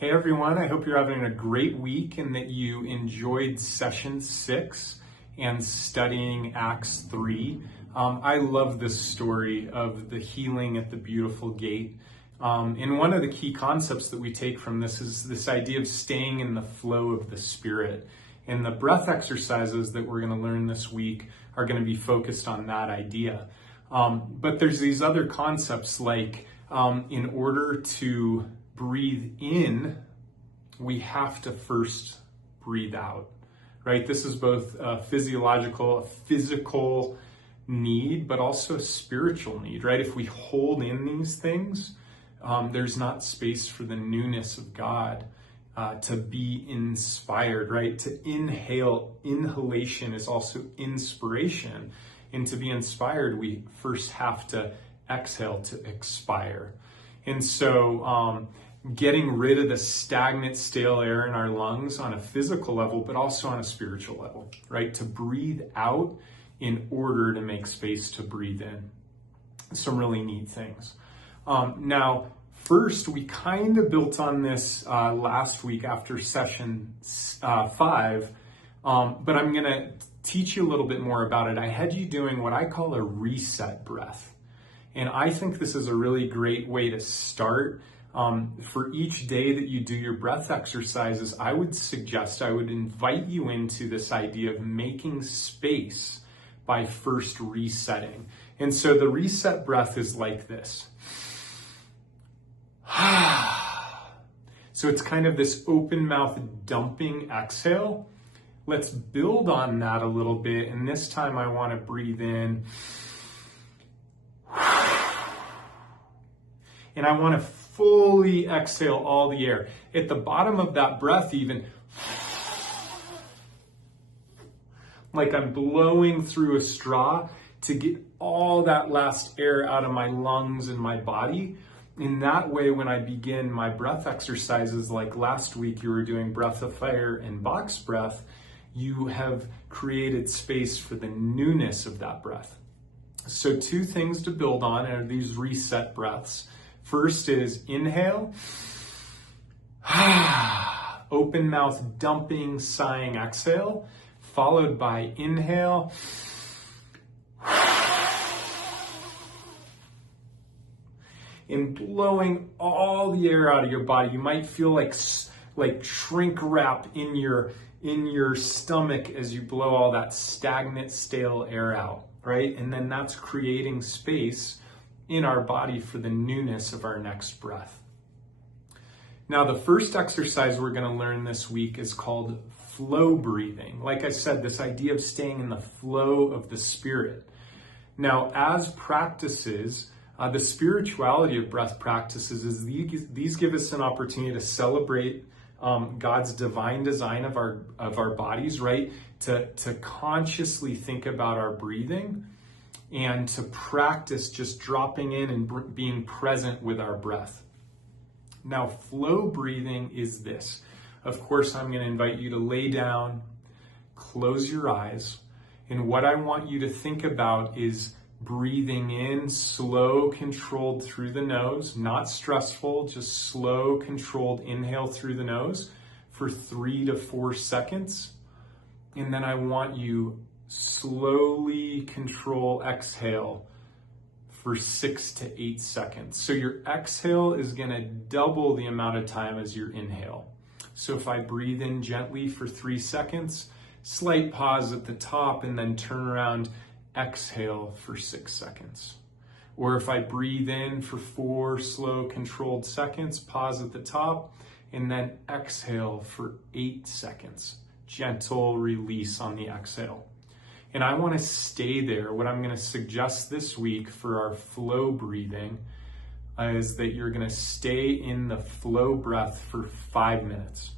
Hey everyone, I hope you're having a great week and that you enjoyed session 6 and studying Acts 3. I love this story of the healing at the beautiful gate. And one of the key concepts that we take from this is this idea of staying in the flow of the Spirit. And the breath exercises that we're going to learn this week are going to be focused on that idea. But there's these other concepts like in order to breathe in, we have to first breathe out, right? This is both a physical need, but also a spiritual need, right? If we hold in these things, there's not space for the newness of God to be inspired, right? To inhalation is also inspiration. And to be inspired, we first have to exhale to expire. And so getting rid of the stagnant, stale air in our lungs on a physical level, but also on a spiritual level, right? To breathe out in order to make space to breathe in. Some really neat things. Now, first, we kind of built on this last week after session 5, but I'm going to teach you a little bit more about it. I had you doing what I call a reset breath. And I think this is a really great way to start. For each day that you do your breath exercises, I would invite you into this idea of making space by first resetting. And so the reset breath is like this. So it's kind of this open mouth dumping exhale. Let's build on that a little bit. And this time I want to breathe in. And I want to fully exhale all the air. At the bottom of that breath even, like I'm blowing through a straw to get all that last air out of my lungs and my body. In that way, when I begin my breath exercises, like last week you were doing breath of fire and box breath, you have created space for the newness of that breath. So 2 things to build on are these reset breaths. First is inhale, open mouth dumping, sighing exhale, followed by inhale, and blowing all the air out of your body. You might feel like shrink wrap in your stomach as you blow all that stagnant, stale air out, right? And then that's creating space in our body for the newness of our next breath. Now, the first exercise we're going to learn this week is called flow breathing. Like I said, this idea of staying in the flow of the Spirit. Now, as practices, the spirituality of breath practices is these give us an opportunity to celebrate God's divine design of our bodies, right? To consciously think about our breathing and to practice just dropping in and being present with our breath. Now, flow breathing is this. Of course, I'm going to invite you to lay down, close your eyes, and what I want you to think about is breathing in, slow, controlled through the nose, not stressful, just slow, controlled inhale through the nose for 3 to 4 seconds. And then I want you slowly control exhale for 6 to 8 seconds. So your exhale is going to double the amount of time as your inhale. So if I breathe in gently for 3 seconds, slight pause at the top, and then turn around, exhale for 6 seconds. Or if I breathe in for 4 slow, controlled seconds, pause at the top, and then exhale for 8 seconds. Gentle release on the exhale. And I want to stay there. What I'm going to suggest this week for our flow breathing is that you're going to stay in the flow breath for 5 minutes.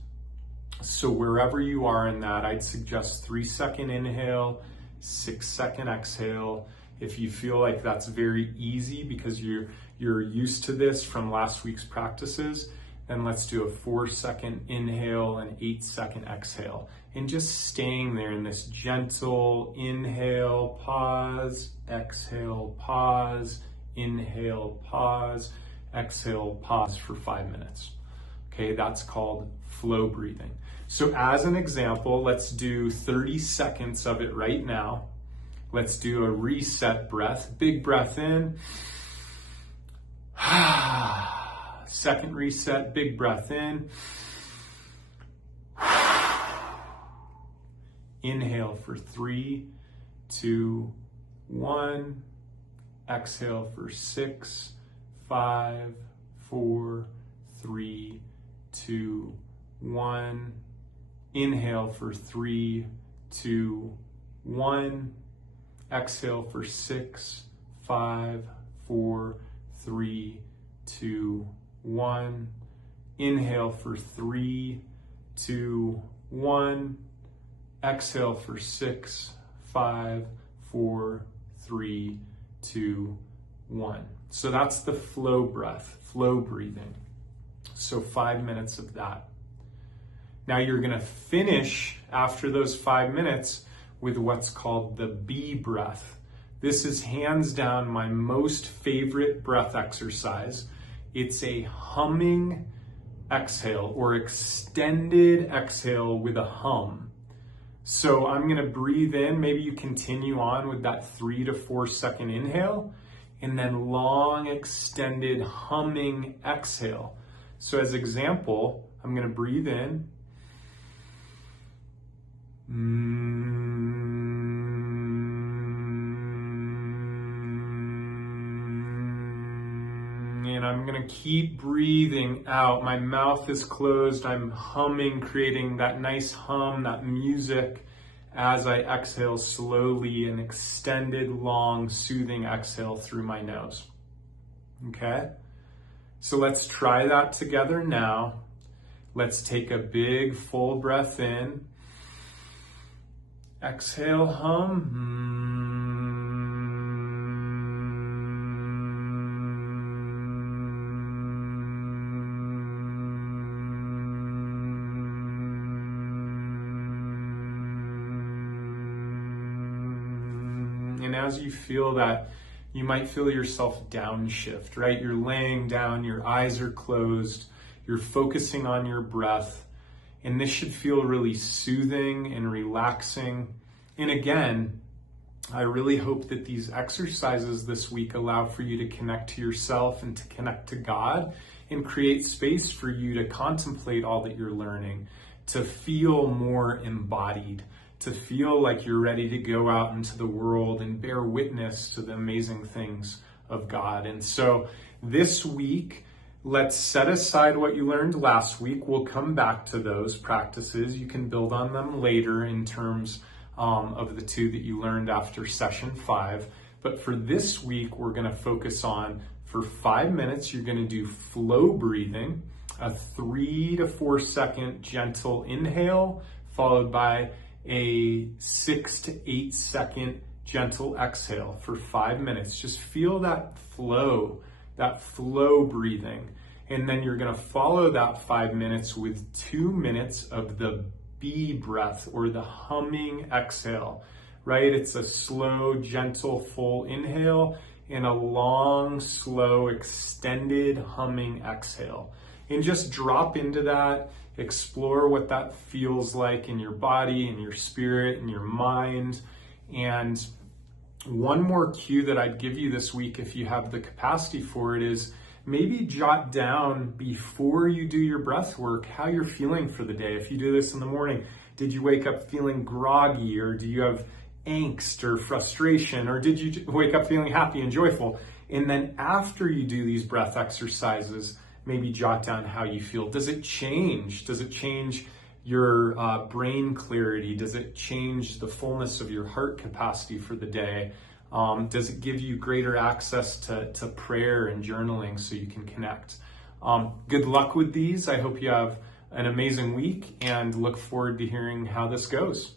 So wherever you are in that, I'd suggest 3-second inhale, 6-second exhale. If you feel like that's very easy because you're used to this from last week's practices, then let's do a 4-second inhale and 8-second exhale. And just staying there in this gentle inhale, pause, exhale, pause, inhale, pause, exhale, pause for 5 minutes. Okay, that's called flow breathing. So as an example, let's do 30 seconds of it right now. Let's do a reset breath. Big breath in. Second reset, big breath in. Inhale for 3, 2, 1. Exhale for 6, 5, 4, 3, 2, 1. Inhale for 3, 2, 1. Exhale for 6, 5, 4, 3, 2, 1. Inhale for 3, 2, 1. Exhale for 6, 5, 4, 3, 2, 1. So that's the flow breath, flow breathing. So 5 minutes of that. Now you're going to finish after those 5 minutes with what's called the B breath. This is hands down my most favorite breath exercise. It's a humming exhale or extended exhale with a hum. So I'm going to breathe in. Maybe you continue on with that 3 to 4 second inhale and then long extended humming exhale. So as example, I'm going to breathe in. And I'm going to keep breathing out. My mouth is closed. I'm humming, creating that nice hum, that music as I exhale slowly, an extended, long, soothing exhale through my nose. Okay? So let's try that together now. Let's take a big, full breath in. Exhale, hum. And as you feel that, you might feel yourself downshift, right? You're laying down, your eyes are closed, you're focusing on your breath, and this should feel really soothing and relaxing. And again, I really hope that these exercises this week allow for you to connect to yourself and to connect to God and create space for you to contemplate all that you're learning, to feel more embodied, to feel like you're ready to go out into the world and bear witness to the amazing things of God. And so this week, let's set aside what you learned last week. We'll come back to those practices. You can build on them later in terms of the 2 that you learned after session 5. But for this week, we're going to focus on, for 5 minutes, you're going to do flow breathing, a 3 to 4 second gentle inhale, followed by a 6 to 8 second gentle exhale for 5 minutes. Just feel that flow breathing. And then you're going to follow that 5 minutes with 2 minutes of the B breath or the humming exhale, right? It's a slow, gentle, full inhale and a long, slow, extended humming exhale. And just drop into that. Explore what that feels like in your body, in your spirit, in your mind. And one more cue that I'd give you this week, if you have the capacity for it, is maybe jot down before you do your breath work how you're feeling for the day. If you do this in the morning, did you wake up feeling groggy, or do you have angst or frustration, or did you wake up feeling happy and joyful? And then after you do these breath exercises, maybe jot down how you feel. Does it change? Does it change your brain clarity? Does it change the fullness of your heart capacity for the day? Does it give you greater access to prayer and journaling so you can connect? Good luck with these. I hope you have an amazing week and look forward to hearing how this goes.